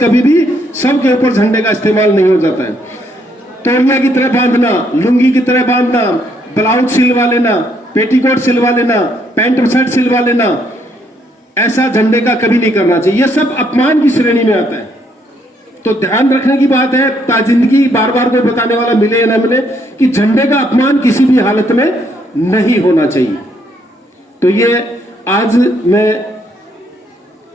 कभी भी सबके ऊपर झंडे का इस्तेमाल नहीं हो जाता है। तौलिया की तरह बांधना, लुंगी की तरह बांधना, ब्लाउज सिलवा लेना, पेटीकोट सिलवा लेना, पैंट शर्ट सिलवा लेना, ऐसा झंडे का कभी नहीं करना चाहिए। यह सब अपमान की श्रेणी में आता है। तो ध्यान रखने की बात है, ताजिंदगी बार बार को बताने वाला मिले या न मिले, कि झंडे का अपमान किसी भी हालत में नहीं होना चाहिए। तो ये आज मैं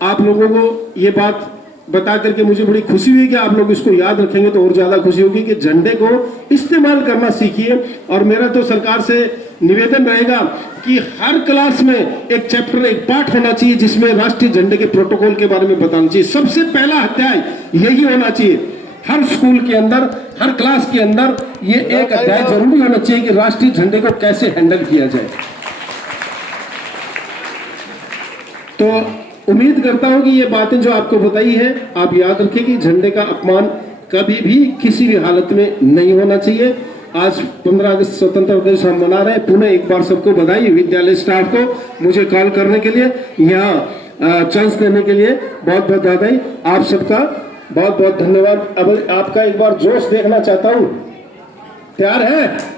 आप लोगों को ये बात बता करके मुझे बड़ी खुशी हुई कि आप लोग इसको याद रखेंगे तो और ज्यादा खुशी होगी कि झंडे को इस्तेमाल करना सीखिए। और मेरा तो सरकार से निवेदन रहेगा कि हर क्लास में एक चैप्टर, एक पाठ होना चाहिए जिसमें राष्ट्रीय झंडे के प्रोटोकॉल के बारे में बताना चाहिए। सबसे पहला अध्याय यही होना चाहिए। हर स्कूल के अंदर, हर क्लास के अंदर ये एक अध्याय जरूरी होना चाहिए कि राष्ट्रीय झंडे को कैसे हैंडल किया जाए। तो उम्मीद करता हूं कि ये बातें जो आपको बताई है आप याद रखें कि झंडे का अपमान कभी भी किसी भी हालत में नहीं होना चाहिए। आज 15 अगस्त स्वतंत्रता दिवस हम मना रहे हैं। पुनः एक बार सबको बधाई, विद्यालय स्टाफ को मुझे कॉल करने के लिए, यहाँ चांस देने के लिए बहुत बहुत बधाई। आप सबका बहुत बहुत धन्यवाद। अब आपका एक बार जोश देखना चाहता हूं, तैयार है?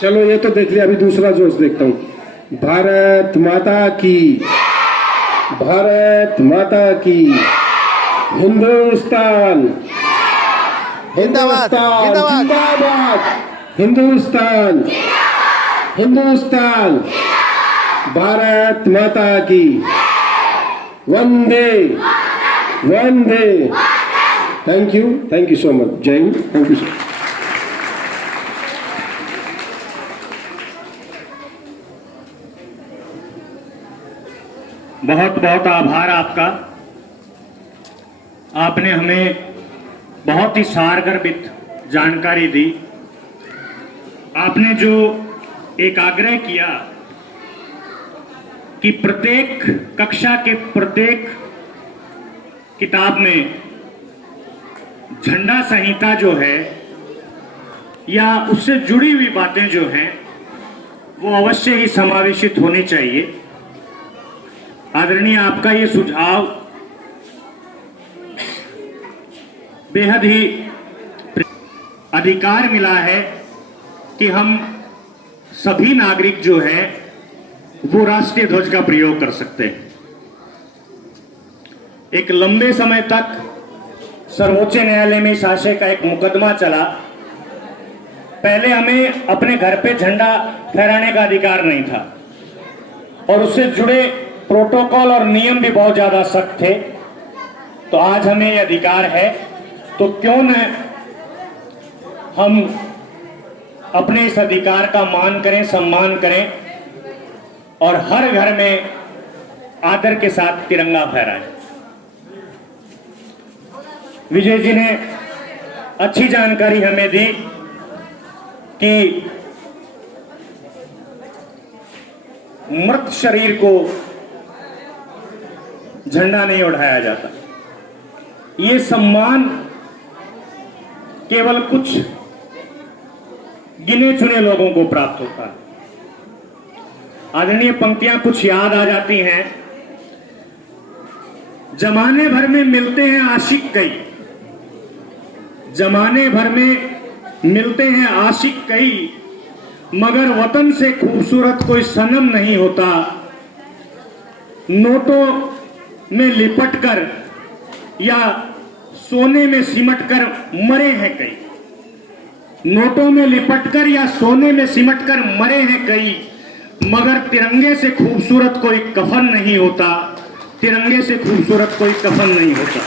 चलो ये तो देख लिया, अभी दूसरा जोश देखता हूं। भारत माता की, भारत माता की, हिंदुस्तान, हिंदुस्तान जिंदाबाद, हिंदुस्तान, हिंदुस्तान, भारत माता की, वंदे वंदे। Thank you so much. जय Hind. Thank you so much. बहुत बहुत आभार आपका। आपने हमें बहुत ही सारगर्भित जानकारी दी। आपने जो एक आग्रह किया कि प्रत्येक कक्षा के प्रत्येक किताब में झंडा संहिता जो है या उससे जुड़ी हुई बातें जो हैं वो अवश्य ही समावेशित होनी चाहिए। आदरणीय, आपका ये सुझाव बेहद ही अधिकार मिला है कि हम सभी नागरिक जो है वो राष्ट्रीय ध्वज का प्रयोग कर सकते हैं। एक लंबे समय तक सर्वोच्च न्यायालय में इस आशय का एक मुकदमा चला। पहले हमें अपने घर पे झंडा फहराने का अधिकार नहीं था और उससे जुड़े प्रोटोकॉल और नियम भी बहुत ज्यादा सख्त थे। तो आज हमें यह अधिकार है, तो क्यों न हम अपने इस अधिकार का मान करें, सम्मान करें और हर घर में आदर के साथ तिरंगा फहराएं। विजय जी ने अच्छी जानकारी हमें दी कि मृत शरीर को झंडा नहीं उठाया जाता। ये सम्मान केवल कुछ गिने चुने लोगों को प्राप्त होता है। आदरणीय, पंक्तियां कुछ याद आ जाती हैं। जमाने भर में मिलते हैं आशिक कई, जमाने भर में मिलते हैं आशिक कई, मगर वतन से खूबसूरत कोई सनम नहीं होता। नोटों में लिपटकर या सोने में सिमटकर मरे हैं कई, नोटों में लिपटकर या सोने में सिमटकर मरे हैं कई, मगर तिरंगे से खूबसूरत कोई कफन नहीं होता, तिरंगे से खूबसूरत कोई कफन नहीं होता।